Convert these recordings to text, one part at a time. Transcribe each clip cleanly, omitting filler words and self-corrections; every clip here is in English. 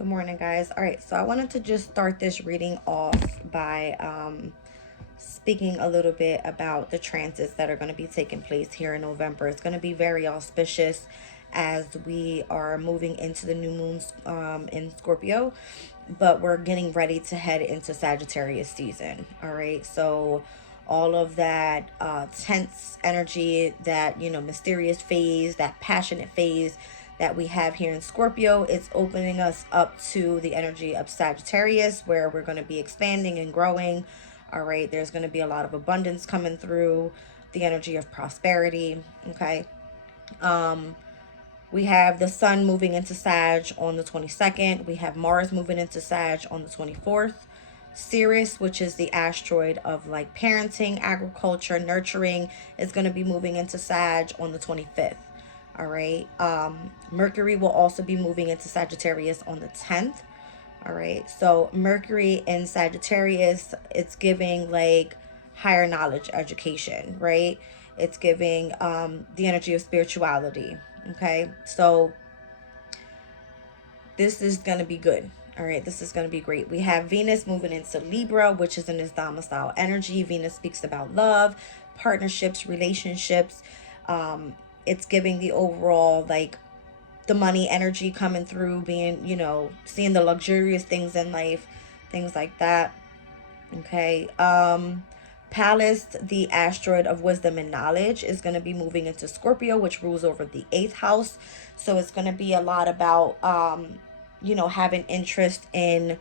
Good morning, guys. All right, so I wanted to just start this reading off by speaking a little bit about the transits that are going to be taking place here in November. It's going to be very auspicious as we are moving into the new moons in Scorpio, but we're getting ready to head into Sagittarius season. All right, so all of that tense energy, that mysterious phase, that passionate phase that we have here in Scorpio, it's opening us up to the energy of Sagittarius, where we're going to be expanding and growing. All right, there's going to be a lot of abundance coming through, the energy of prosperity. Okay. We have the sun moving into Sag on the 22nd. We have Mars moving into Sag on the 24th. Sirius, which is the asteroid of like parenting, agriculture, nurturing, is going to be moving into Sag on the 25th. All right. Mercury will also be moving into Sagittarius on the 10th. All right. So Mercury in Sagittarius, it's giving like higher knowledge education, right? It's giving the energy of spirituality. Okay. So this is going to be good. All right, this is going to be great. We have Venus moving into Libra, which is in its domicile energy. Venus speaks about love, partnerships, relationships. It's giving the overall, like, the money energy coming through, being, seeing the luxurious things in life, things like that. Okay. Pallas, the asteroid of wisdom and knowledge, is going to be moving into Scorpio, which rules over the 8th house. So it's going to be a lot about, having interest in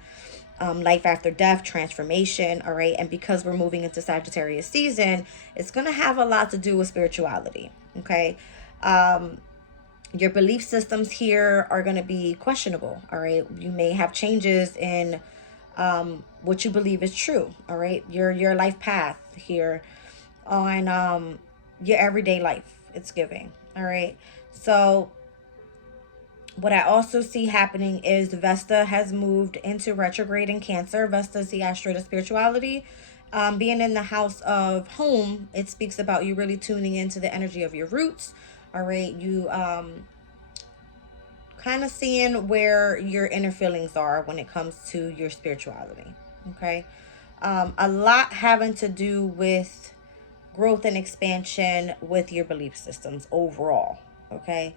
life after death, transformation. All right. And because we're moving into Sagittarius season, it's going to have a lot to do with spirituality. Okay. Your belief systems here are going to be questionable. All right. You may have changes in what you believe is true. All right. Your life path here on your everyday life. It's giving. All right. So what I also see happening is Vesta has moved into retrograde in Cancer. Vesta is the asteroid of spirituality. Being in the house of home, it speaks about you really tuning into the energy of your roots. All right. You kind of seeing where your inner feelings are when it comes to your spirituality. Okay. A lot having to do with growth and expansion with your belief systems overall. Okay.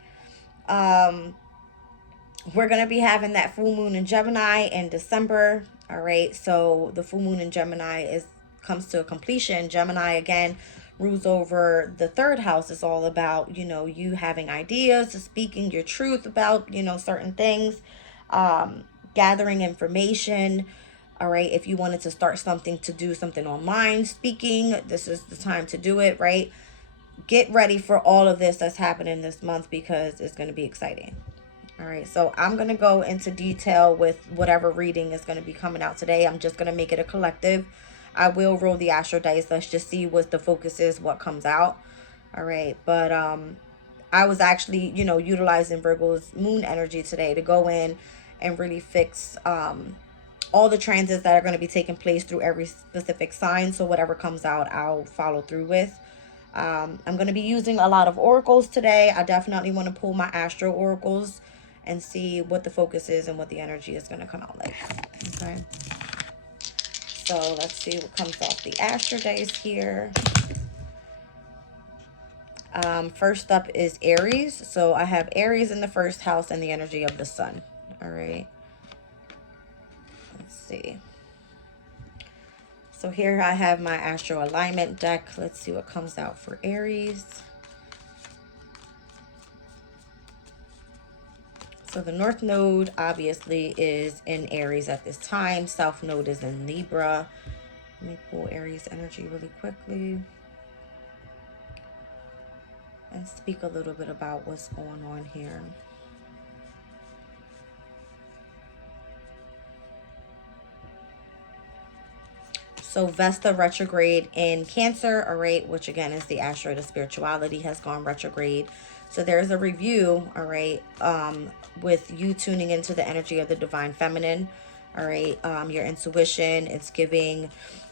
We're going to be having that full moon in Gemini in December. All right. So the full moon in Gemini comes to a completion. Gemini, again, rules over the 3rd house. Is all about, you having ideas, speaking your truth about, certain things, gathering information. All right. If you wanted to start something, to do something online, speaking, this is the time to do it, right? Get ready for all of this that's happening this month, because it's going to be exciting. All right, so I'm going to go into detail with whatever reading is going to be coming out today. I'm just going to make it a collective. I will roll the astro dice. Let's just see what the focus is, what comes out. All right, but I was actually, utilizing Virgo's moon energy today to go in and really fix all the transits that are going to be taking place through every specific sign. So whatever comes out, I'll follow through with. I'm going to be using a lot of oracles today. I definitely want to pull my astro oracles and see what the focus is and what the energy is going to come out like. Okay. So let's see what comes off the astro dice here. First up is Aries. So I have Aries in the 1st house and the energy of the sun. All right. Let's see. So here I have my astro alignment deck. Let's see what comes out for Aries. So the North Node obviously is in Aries at this time. South Node is in Libra. Let me pull Aries energy really quickly and speak a little bit about what's going on here. So Vesta retrograde in Cancer, all right, which again is the asteroid of spirituality, has gone retrograde. So there's a review, all right, with you tuning into the energy of the divine feminine, all right, your intuition. It's giving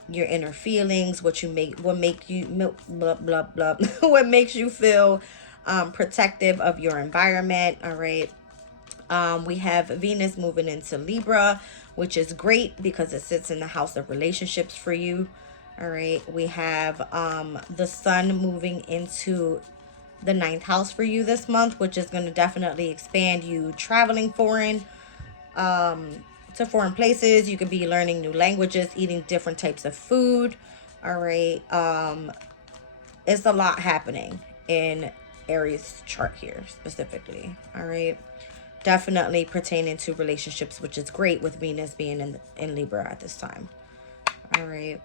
your inner feelings, what make you blah blah blah, what makes you feel protective of your environment, all right. We have Venus moving into Libra, which is great because it sits in the house of relationships for you. All right. We have the sun moving into the 9th house for you this month, which is going to definitely expand you traveling to foreign places. You could be learning new languages, eating different types of food. All right. It's a lot happening in Aries chart here specifically. All right. Definitely pertaining to relationships, which is great with Venus being in Libra at this time. All right.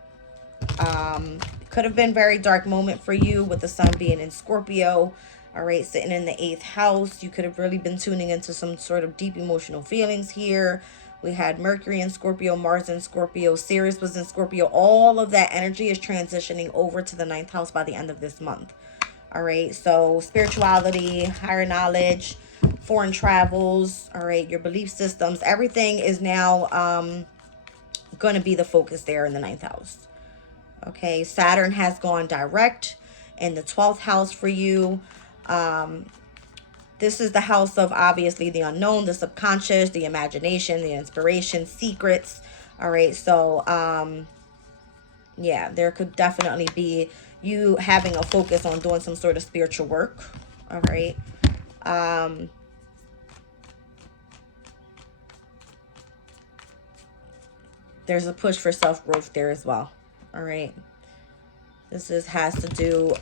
Could have been very dark moment for you with the sun being in Scorpio. All right, sitting in the 8th house. You could have really been tuning into some sort of deep emotional feelings here. We had Mercury in Scorpio, Mars in Scorpio, Sirius was in Scorpio. All of that energy is transitioning over to the 9th house by the end of this month. All right, so spirituality, higher knowledge, foreign travels, all right, your belief systems, everything is now going to be the focus there in the 9th house. Okay, Saturn has gone direct in the 12th house for you. This is the house of obviously the unknown, the subconscious, the imagination, the inspiration, secrets. All right, so yeah, there could definitely be you having a focus on doing some sort of spiritual work. All right. There's a push for self-growth there as well. All right. This has to do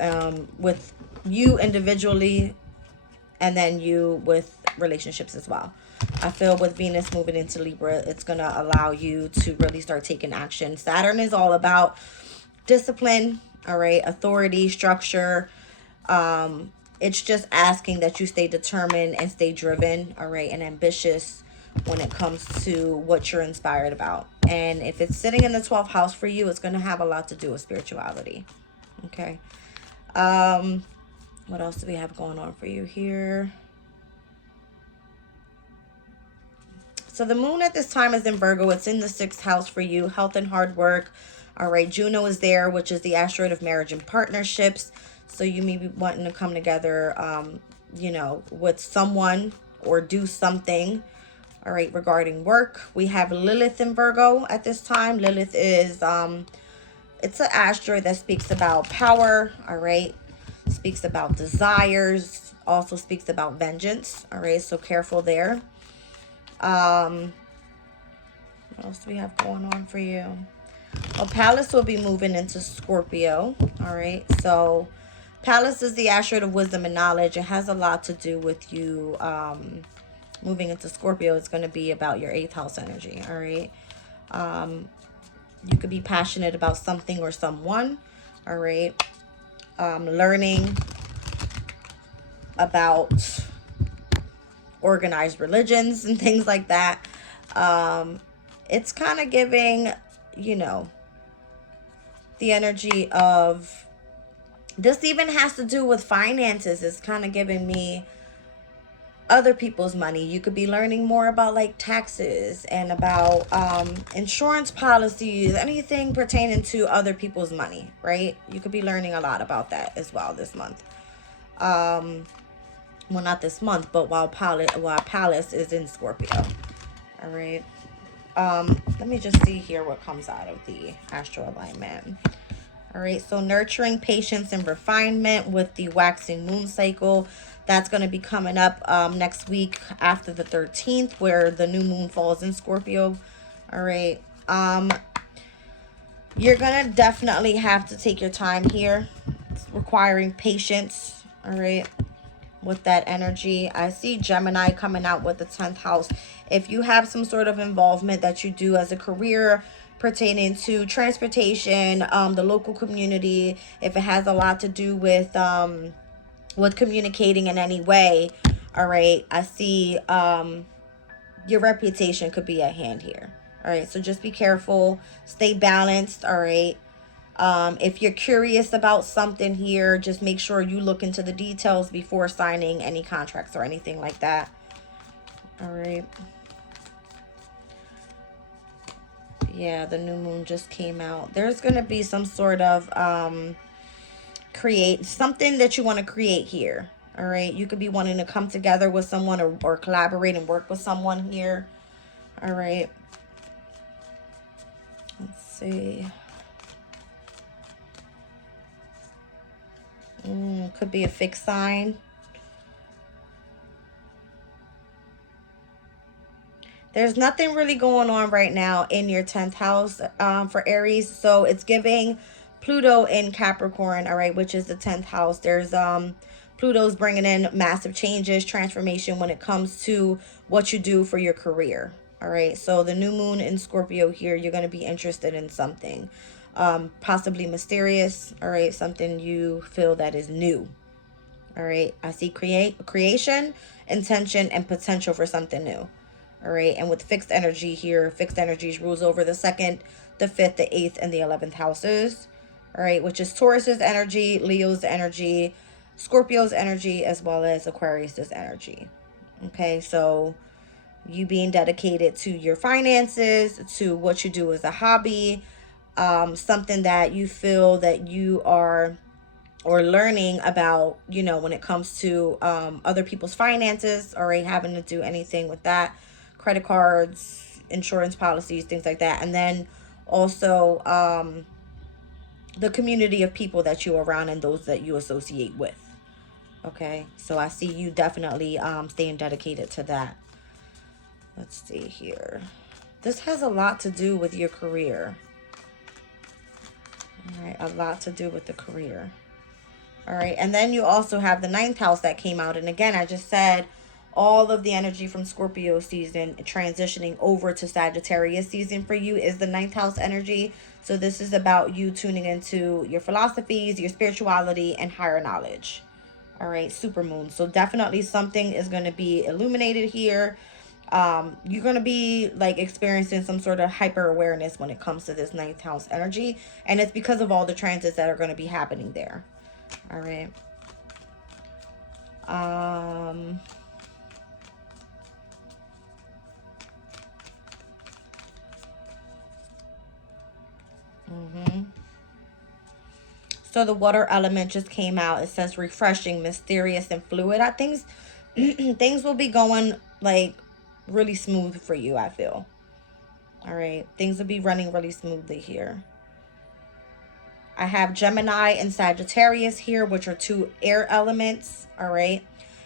with you individually, and then you with relationships as well. I feel with Venus moving into Libra, it's going to allow you to really start taking action. Saturn is all about discipline, all right, authority, structure. It's just asking that you stay determined and stay driven, all right, and ambitious when it comes to what you're inspired about. And if it's sitting in the 12th house for you, it's going to have a lot to do with spirituality. Okay. What else do we have going on for you here? So the moon at this time is in Virgo. It's in the 6th house for you. Health and hard work. All right. Juno is there, which is the asteroid of marriage and partnerships. So you may be wanting to come together, you know, with someone or do something. All right. Regarding work, we have Lilith in Virgo at this time. Lilith is, it's an asteroid that speaks about power. All right. Speaks about desires. Also speaks about vengeance. All right. So careful there. What else do we have going on for you? Well, Pallas will be moving into Scorpio. All right. So Pallas is the asteroid of wisdom and knowledge. It has a lot to do with you moving into Scorpio. It's going to be about your 8th house energy. All right. You could be passionate about something or someone. All right. Learning about organized religions and things like that. It's kind of giving, you know, the energy of, this even has to do with finances. It's kind of giving me other people's money. You could be learning more about like taxes and about insurance policies, anything pertaining to other people's money, right? You could be learning a lot about that as well this month. Well, not this month, but while Pallas is in Scorpio. All right. Let me just see here what comes out of the astral alignment. All right, so nurturing patience and refinement with the waxing moon cycle. That's going to be coming up next week after the 13th, where the new moon falls in Scorpio. All right. You're going to definitely have to take your time here. It's requiring patience. All right. With that energy, I see Gemini coming out with the 10th house. If you have some sort of involvement that you do as a career pertaining to transportation, the local community, if it has a lot to do with communicating in any way, all right, I see your reputation could be at hand here. All right, so just be careful, stay balanced. All right. If you're curious about something here, just make sure you look into the details before signing any contracts or anything like that. All right. Yeah, the new moon just came out. There's going to be some sort of create something that you want to create here. All right. You could be wanting to come together with someone or collaborate and work with someone here. All right. Let's see. Could be a fixed sign. There's nothing really going on right now in your 10th house for Aries. So it's giving Pluto in Capricorn, all right, which is the 10th house. There's Pluto's bringing in massive changes, transformation when it comes to what you do for your career. All right. So the new moon in Scorpio here, you're going to be interested in something possibly mysterious. All right. Something you feel that is new. All right. I see creation, intention, and potential for something new. All right. And with fixed energy here, fixed energies rules over the 2nd, the 5th, the 8th, and the 11th houses. All right. Which is Taurus's energy, Leo's energy, Scorpio's energy, as well as Aquarius's energy. Okay. So you being dedicated to your finances, to what you do as a hobby, something that you feel that you are or learning about, you know, when it comes to other people's finances, all right, having to do anything with that, credit cards, insurance policies, things like that. And then also the community of people that you're around and those that you associate with. Okay, so I see you definitely staying dedicated to that. Let's see here. This has a lot to do with your career. All right, a lot to do with the career. All right, and then you also have the 9th house that came out. And again, I just said all of the energy from Scorpio season transitioning over to Sagittarius season for you is the 9th house energy. So this is about you tuning into your philosophies, your spirituality, and higher knowledge. All right, super moon. So definitely something is going to be illuminated here. You're going to be like experiencing some sort of hyper awareness when it comes to this 9th house energy. And it's because of all the transits that are going to be happening there. All right. So the water element just came out. It says refreshing, mysterious, and fluid. I think things will be going like really smooth for you, I feel. All right. Things will be running really smoothly here. I have Gemini and Sagittarius here, which are 2 air elements. All right.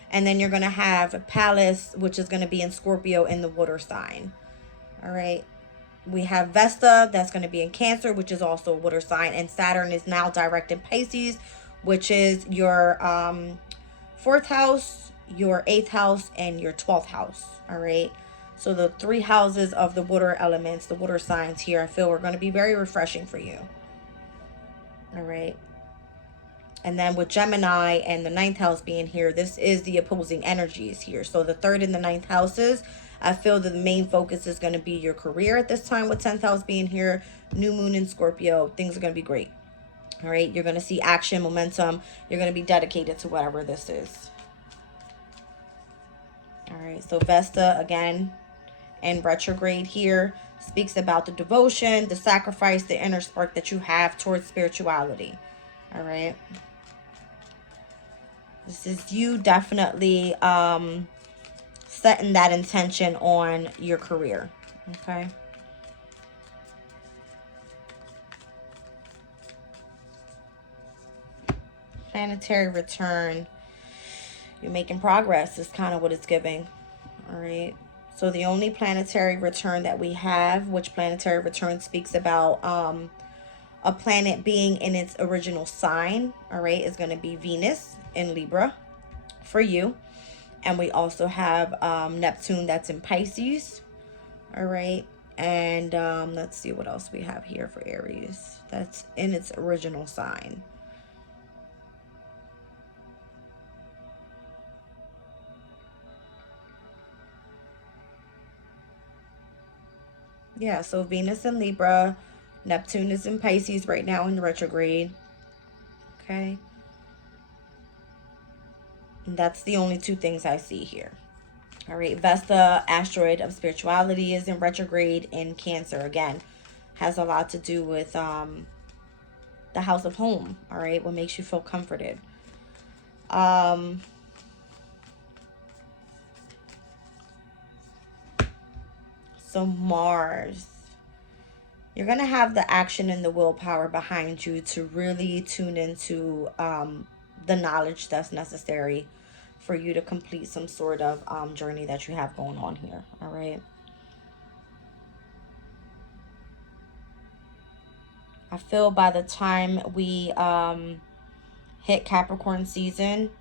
And then you're going to have Pallas, which is going to be in Scorpio in the water sign. All right. We have Vesta, that's going to be in Cancer, which is also a water sign. And Saturn is now direct in Pisces, which is your 4th house, your 8th house, and your 12th house. All right. So the 3 houses of the water elements, the water signs here, I feel are going to be very refreshing for you. All right. And then with Gemini and the 9th house being here, this is the opposing energies here. So the 3rd and the 9th houses, I feel that the main focus is going to be your career at this time with 10th house being here. New moon in Scorpio. Things are going to be great. All right. You're going to see action, momentum. You're going to be dedicated to whatever this is. All right. So Vesta, again, in retrograde here, speaks about the devotion, the sacrifice, the inner spark that you have towards spirituality. All right. This is you definitely setting that intention on your career. Okay. Planetary return. You're making progress is kind of what it's giving. All right. So the only planetary return that we have, which planetary return speaks about a planet being in its original sign, all right, is going to be Venus in Libra for you. And we also have Neptune that's in Pisces, all right. And let's see what else we have here for Aries. That's in its original sign. Yeah, so Venus in Libra, Neptune is in Pisces right now in retrograde. Okay. And that's the only 2 things I see here. All right, Vesta, asteroid of spirituality, is in retrograde in Cancer. Again, has a lot to do with the house of home. All right, what makes you feel comforted. So Mars, you're going to have the action and the willpower behind you to really tune into the knowledge that's necessary for you to complete some sort of journey that you have going on here. All right. I feel by the time we hit Capricorn season,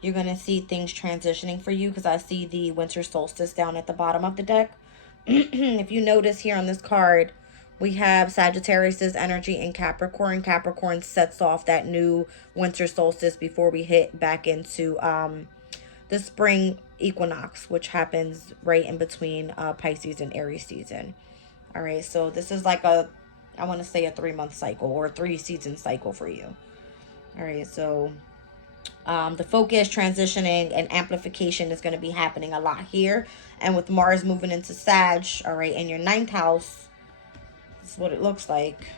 you're going to see things transitioning for you, because I see the winter solstice down at the bottom of the deck. If you notice here on this card, we have Sagittarius's energy in Capricorn. Capricorn sets off that new winter solstice before we hit back into the spring equinox, which happens right in between Pisces and Aries season. All right, so this is like a, I want to say, a 3-month cycle or a 3-season cycle for you. All right, so the focus, transitioning, and amplification is going to be happening a lot here. And with Mars moving into Sag, all right, in your 9th house, this is what it looks like.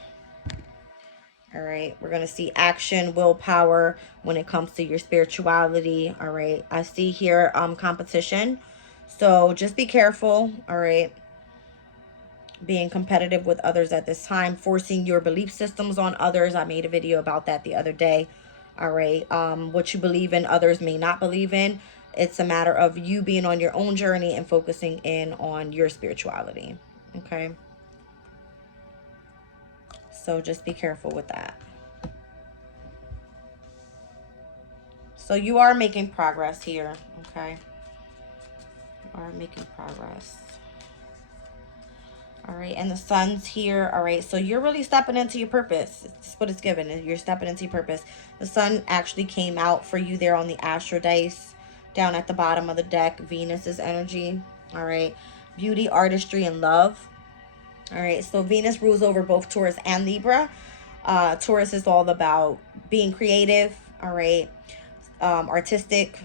All right, we're going to see action, willpower when it comes to your spirituality. All right, I see here competition. So just be careful. All right. Being competitive with others at this time, forcing your belief systems on others. I made a video about that the other day. All right. What you believe in, others may not believe in. It's a matter of you being on your own journey and focusing in on your spirituality. Okay. So just be careful with that. So you are making progress here. Okay. You are making progress. All right, and the sun's here. All right, so you're really stepping into your purpose. It's what it's given. You're stepping into your purpose. The sun actually came out for you there on the astro dice down at the bottom of the deck. Venus's energy. All right, beauty, artistry, and love. All right, so Venus rules over both Taurus and Libra. Taurus is all about being creative. All right, artistic,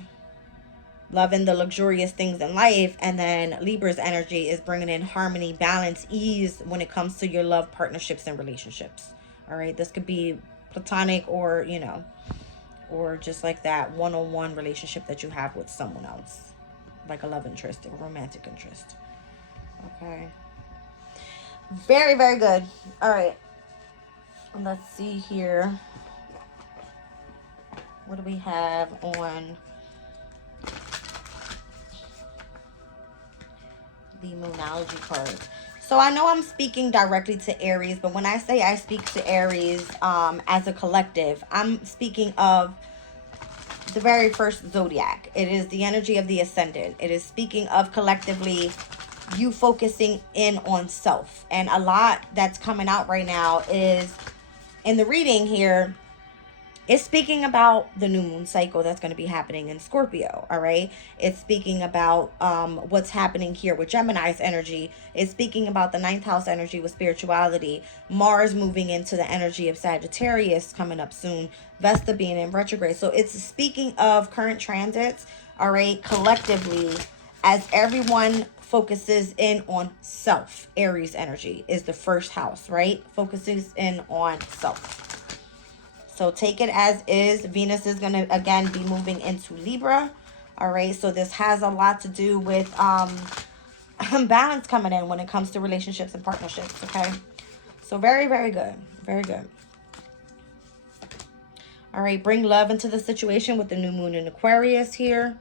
loving the luxurious things in life. And then Libra's energy is bringing in harmony, balance, ease when it comes to your love, partnerships, and relationships. All right, this could be platonic or, you know, or just like that one-on-one relationship that you have with someone else, like a love interest or romantic interest. Okay, very, very good. All right, let's see here. What do we have on the Moonology card? So I know I'm speaking directly to Aries, but when I say I speak to Aries as a collective, I'm speaking of the very first zodiac. It is the energy of the ascendant. It is speaking of collectively you focusing in on self. And a lot that's coming out right now is in the reading here, it's speaking about the new moon cycle that's going to be happening in Scorpio. All right. It's speaking about what's happening here with Gemini's energy. It's speaking about the 9th house energy with spirituality. Mars moving into the energy of Sagittarius coming up soon. Vesta being in retrograde. So it's speaking of current transits. All right. Collectively, as everyone focuses in on self. Aries energy is the first house, right? Focuses in on self. So take it as is. Venus is going to, again, be moving into Libra. All right. So this has a lot to do with balance coming in when it comes to relationships and partnerships. Okay. So very, very good. Very good. All right. Bring love into the situation with the new moon in Aquarius here.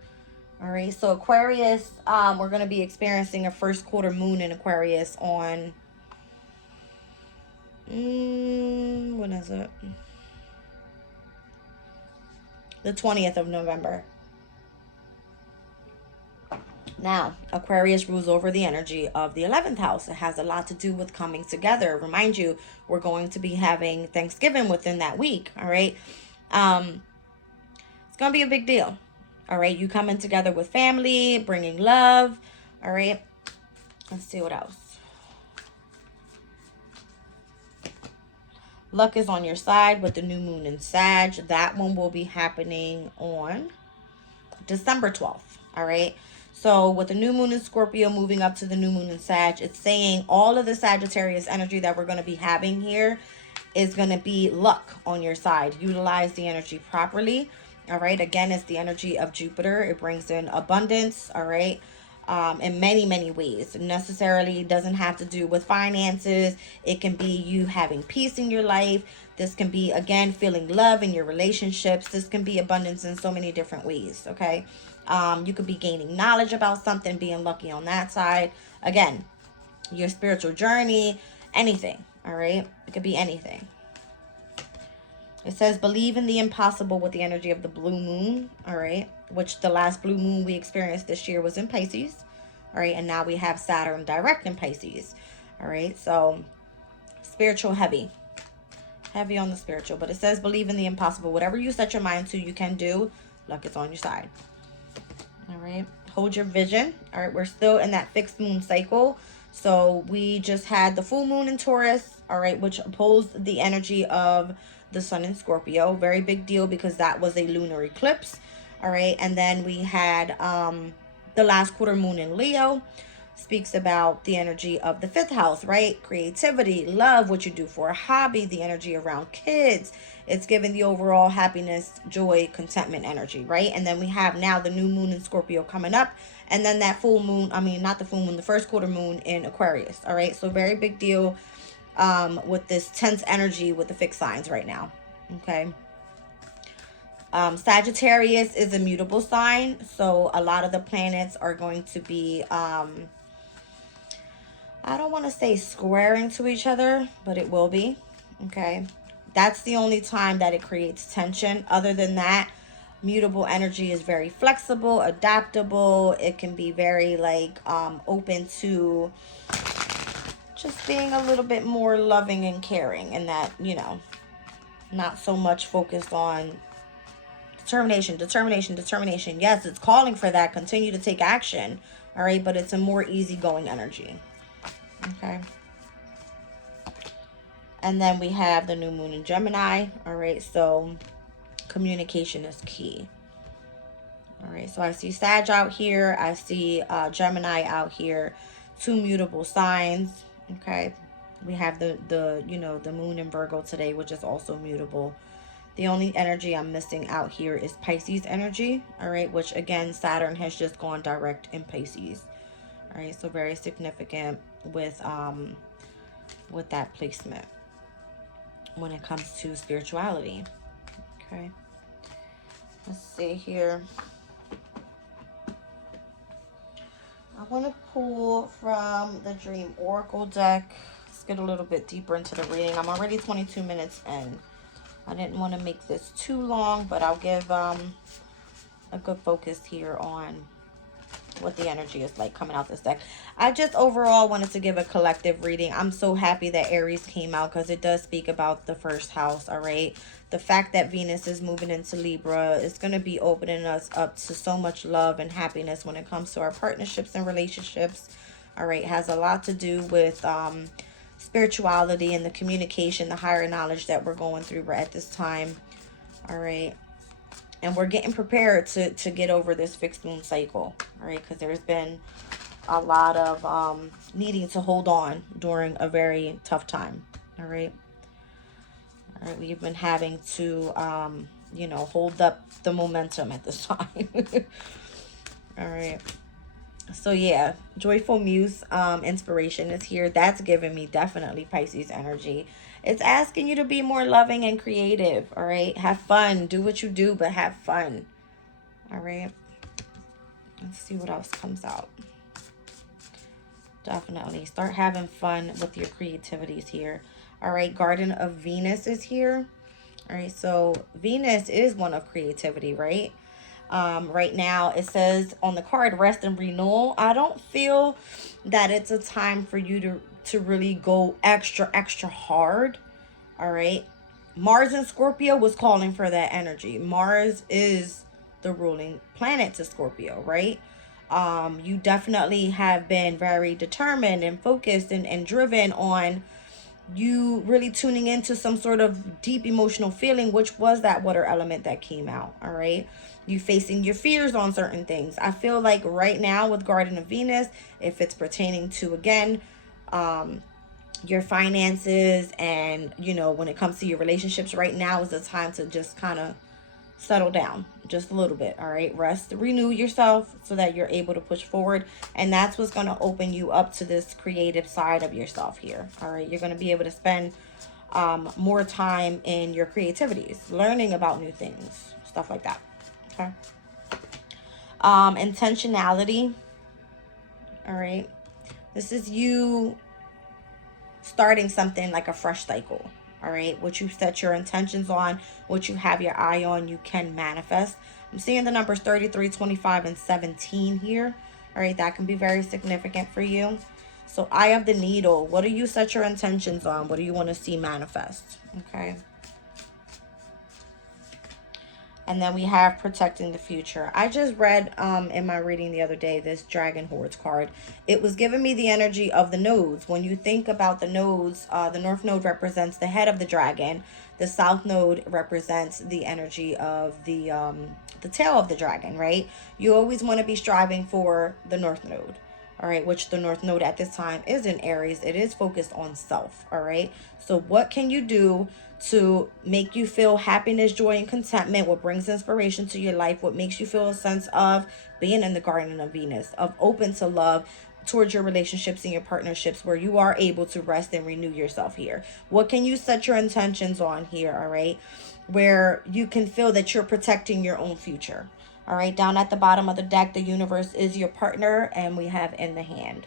All right. So Aquarius, we're going to be experiencing a first quarter moon in Aquarius on, when is it? The 20th of November. Now, Aquarius rules over the energy of the 11th house. It has a lot to do with coming together. Remind you, we're going to be having Thanksgiving within that week. All right. It's going to be a big deal. All right. You coming together with family, bringing love. All right. Let's see what else. Luck is on your side with the new moon in Sag. That one will be happening on December 12th. All right. So with the new moon in Scorpio moving up to the new moon in Sag, it's saying all of the Sagittarius energy that we're going to be having here is going to be luck on your side. Utilize the energy properly. All right. Again, it's the energy of Jupiter. It brings in abundance. All right. in many, many ways. It necessarily doesn't have to do with finances. It can be you having peace in your life. This can be, again, feeling love in your relationships. This can be abundance in so many different ways, okay? You could be gaining knowledge about something, being lucky on that side. Again, your spiritual journey, anything, all right? It could be anything. It says, believe in the impossible with the energy of the blue moon, all right? Which the last blue moon we experienced this year was in Pisces, all right? And now we have Saturn direct in Pisces, all right? So spiritual heavy on the spiritual. But it says, believe in the impossible. Whatever you set your mind to, you can do. Luck is on your side, all right? Hold your vision, all right? We're still in that fixed moon cycle. So we just had the full moon in Taurus, all right, which opposed the energy of the sun in Scorpio. Very big deal because that was a lunar eclipse, all right? And then we had the last quarter moon in Leo. Speaks about the energy of the fifth house, right? Creativity, love, what you do for a hobby, the energy around kids. It's giving the overall happiness, joy, contentment energy, right? And then we have now the new moon in Scorpio coming up. And then that full moon, I mean, not the full moon, the first quarter moon in Aquarius, all right? So very big deal with this tense energy with the fixed signs right now, okay? Sagittarius is a mutable sign. So a lot of the planets are going to be... I don't want to say squaring to each other, but it will be, okay? That's the only time that it creates tension. Other than that, mutable energy is very flexible, adaptable. It can be very, like, open to just being a little bit more loving and caring, and that, you know, not so much focused on determination. Yes, it's calling for that. Continue to take action, all right? But it's a more easygoing energy. Okay. And then we have the new moon in Gemini. All right. So communication is key. All right. So I see Sag out here. I see Gemini out here. Two mutable signs. Okay. We have the moon in Virgo today, which is also mutable. The only energy I'm missing out here is Pisces energy. All right. Which again, Saturn has just gone direct in Pisces. All right. So very significant with that placement when it comes to spirituality. Okay, let's see here. I want to pull from the Dream Oracle deck. Let's get a little bit deeper into the reading. I'm already 22 minutes in. I didn't want to make this too long, but I'll give a good focus here on what the energy is like coming out this deck. I just overall wanted to give a collective reading. I'm so happy that Aries came out because it does speak about the first house, all right? The fact that Venus is moving into Libra is going to be opening us up to so much love and happiness when it comes to our partnerships and relationships, all right? It has a lot to do with spirituality and the communication, the higher knowledge that we're going through at this time, all right? And we're getting prepared to get over this fixed moon cycle, all right? Because there's been a lot of needing to hold on during a very tough time, all right? All right, we've been having to, hold up the momentum at this time. All right. So, yeah, Joyful Muse inspiration is here. That's giving me definitely Pisces energy. It's asking you to be more loving and creative, all right? Have fun. Do what you do, but have fun, all right? Let's see what else comes out. Definitely. Start having fun with your creativities here. All right, Garden of Venus is here. All right, so Venus is one of creativity, right? Right now, it says on the card, rest and renewal. I don't feel that it's a time for you to really go extra hard, all right? Mars in Scorpio was calling for that energy. Mars is the ruling planet to Scorpio, right? You definitely have been very determined and focused and driven on you really tuning into some sort of deep emotional feeling, which was that water element that came out, all right? You facing your fears on certain things. I feel like right now with Garden of Venus, if it's pertaining to, again, your finances and, when it comes to your relationships right now is the time to just kind of settle down just a little bit. All right, rest, renew yourself so that you're able to push forward, and that's what's going to open you up to this creative side of yourself here. All right, you're going to be able to spend more time in your creativities, learning about new things, stuff like that. Okay. Intentionality. All right, this is you starting something like a fresh cycle. All right, what you set your intentions on, what you have your eye on, you can manifest. I'm seeing the numbers 33, 25, and 17 here. All right, that can be very significant for you. So eye of the needle, what do you set your intentions on? What do you want to see manifest? Okay. And then we have protecting the future. I just read in my reading the other day this Dragon Hordes card. It was giving me the energy of the nodes. When you think about the nodes, the North Node represents the head of the dragon. The South Node represents the energy of the tail of the dragon, right? You always want to be striving for the North Node. All right, which the North Node at this time is in Aries. It is focused on self. All right, so what can you do to make you feel happiness, joy, and contentment? What brings inspiration to your life? What makes you feel a sense of being in the Garden of Venus, of open to love towards your relationships and your partnerships, where you are able to rest and renew yourself here? What can you set your intentions on here? All right, where you can feel that you're protecting your own future. All right, down at the bottom of the deck, the universe is your partner, and we have in the hand.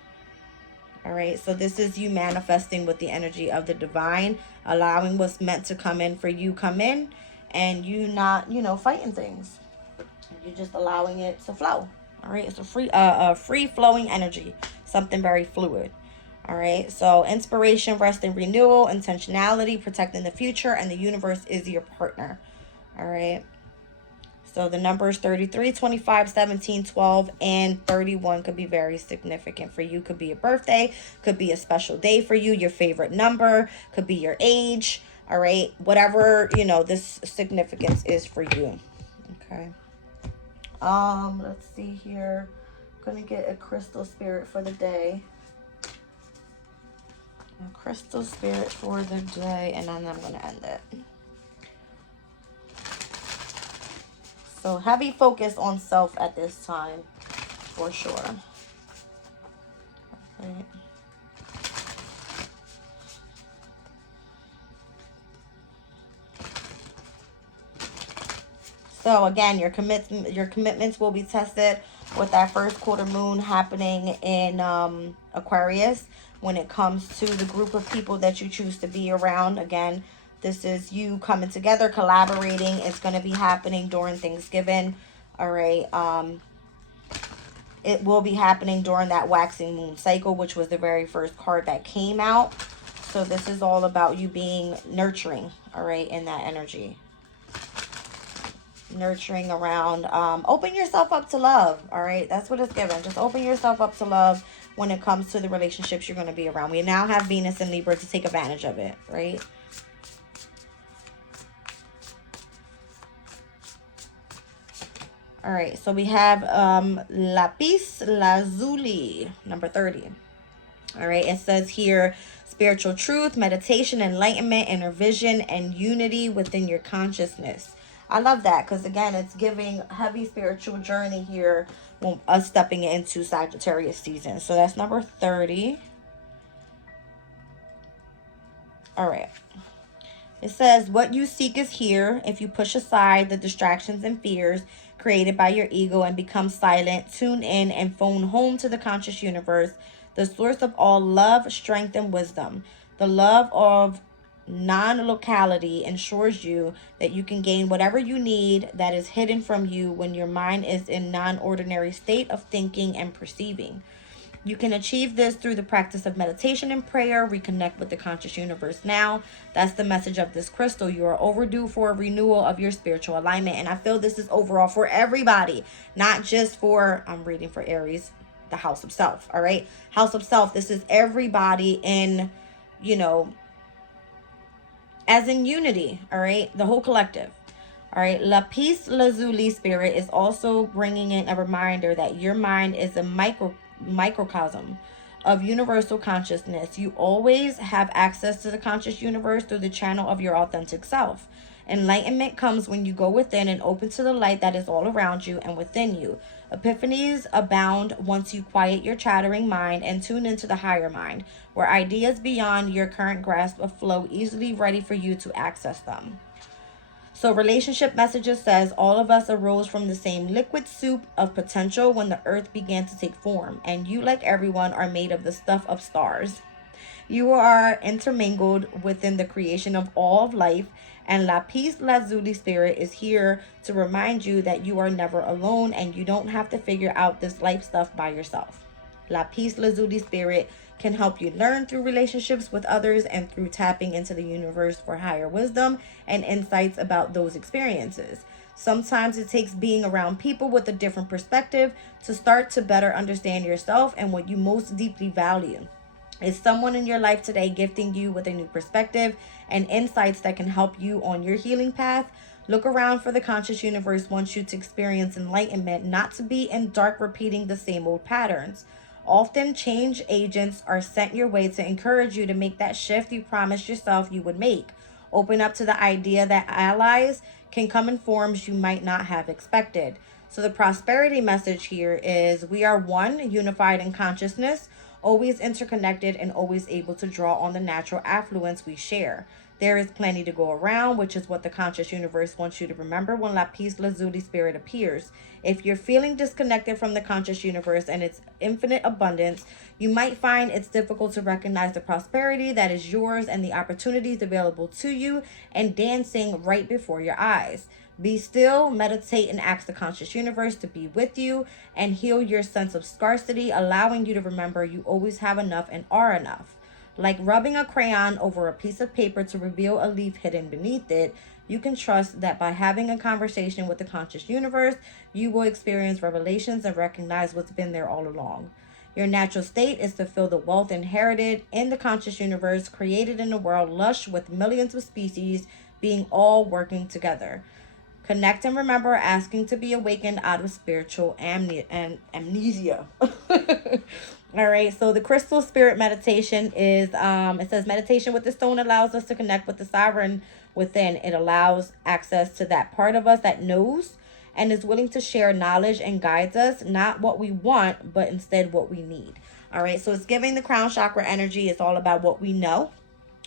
All right, so this is you manifesting with the energy of the divine, allowing what's meant to come in for you come in, and you not, fighting things. You're just allowing it to flow. All right, it's a free flowing energy, something very fluid. All right, so inspiration, rest, and renewal, intentionality, protecting the future, and the universe is your partner. All right. So the numbers 33, 25, 17, 12, and 31 could be very significant for you. Could be a birthday, could be a special day for you, your favorite number, could be your age. All right, whatever, this significance is for you. Okay. Let's see here. I'm gonna get a crystal spirit for the day. A crystal spirit for the day, and then I'm gonna end it. So heavy focus on self at this time, for sure. Okay. So again, your commitments will be tested with that first quarter moon happening in Aquarius. When it comes to the group of people that you choose to be around, again, this is you coming together, collaborating. It's going to be happening during Thanksgiving. All right. It will be happening during that waxing moon cycle, which was the very first card that came out. So this is all about you being nurturing, all right, in that energy. Nurturing around, open yourself up to love, all right? That's what it's given. Just open yourself up to love when it comes to the relationships you're going to be around. We now have Venus and Libra to take advantage of it, right? All right, so we have Lapis Lazuli, number 30. All right, it says here, spiritual truth, meditation, enlightenment, inner vision, and unity within your consciousness. I love that because, again, it's giving heavy spiritual journey here when us stepping into Sagittarius season. So that's number 30. All right. It says, what you seek is here. If you push aside the distractions and fears created by your ego and become silent, tune in, and phone home to the conscious universe, the source of all love, strength, and wisdom. The love of non-locality ensures you that you can gain whatever you need that is hidden from you when your mind is in non-ordinary state of thinking and perceiving. You can achieve this through the practice of meditation and prayer. Reconnect with the conscious universe now. That's the message of this crystal. You are overdue for a renewal of your spiritual alignment. And I feel this is overall for everybody, not just for, I'm reading for Aries, the House of Self. All right. House of Self. This is everybody in, as in unity. All right. The whole collective. All right. Lapis Lazuli spirit is also bringing in a reminder that your mind is a microcosm of universal consciousness. You always have access to the conscious universe through the channel of your authentic self. Enlightenment comes when you go within and open to the light that is all around you and within you. Epiphanies abound once you quiet your chattering mind and tune into the higher mind, where ideas beyond your current grasp of flow easily ready for you to access them. So relationship messages says all of us arose from the same liquid soup of potential when the earth began to take form, and you, like everyone, are made of the stuff of stars. You are intermingled within the creation of all of life, and Lapis Lazuli Spirit is here to remind you that you are never alone and you don't have to figure out this life stuff by yourself. Lapis Lazuli Spirit can help you learn through relationships with others and through tapping into the universe for higher wisdom and insights about those experiences. Sometimes it takes being around people with a different perspective to start to better understand yourself and what you most deeply value. Is someone in your life today gifting you with a new perspective and insights that can help you on your healing path? Look around, for the conscious universe wants you to experience enlightenment, not to be in dark repeating the same old patterns. Often change agents are sent your way to encourage you to make that shift you promised yourself you would make. Open up to the idea that allies can come in forms you might not have expected. So the prosperity message here is we are one, unified in consciousness, always interconnected and always able to draw on the natural affluence we share. There is plenty to go around, which is what the conscious universe wants you to remember when Lapis Lazuli Spirit appears. If you're feeling disconnected from the conscious universe and its infinite abundance, you might find it's difficult to recognize the prosperity that is yours and the opportunities available to you and dancing right before your eyes. Be still, meditate, and ask the conscious universe to be with you and heal your sense of scarcity, allowing you to remember you always have enough and are enough. Like rubbing a crayon over a piece of paper to reveal a leaf hidden beneath it, you can trust that by having a conversation with the conscious universe, you will experience revelations and recognize what's been there all along. Your natural state is to feel the wealth inherited in the conscious universe, created in a world lush with millions of species being all working together. Connect and remember asking to be awakened out of spiritual amnesia. All right, so the crystal spirit meditation is, it says meditation with the stone allows us to connect with the sovereign within. It allows access to that part of us that knows and is willing to share knowledge and guides us, not what we want, but instead what we need. All right, so it's giving the crown chakra energy. It's all about what we know.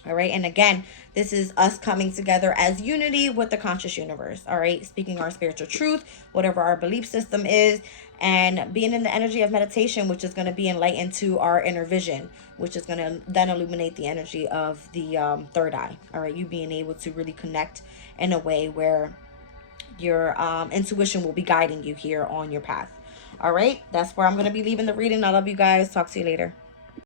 All right. And again, this is us coming together as unity with the conscious universe. All right. Speaking our spiritual truth, whatever our belief system is, and being in the energy of meditation, which is going to be enlightened to our inner vision, which is going to then illuminate the energy of the third eye. All right. You being able to really connect in a way where your intuition will be guiding you here on your path. All right. That's where I'm going to be leaving the reading. I love you guys. Talk to you later.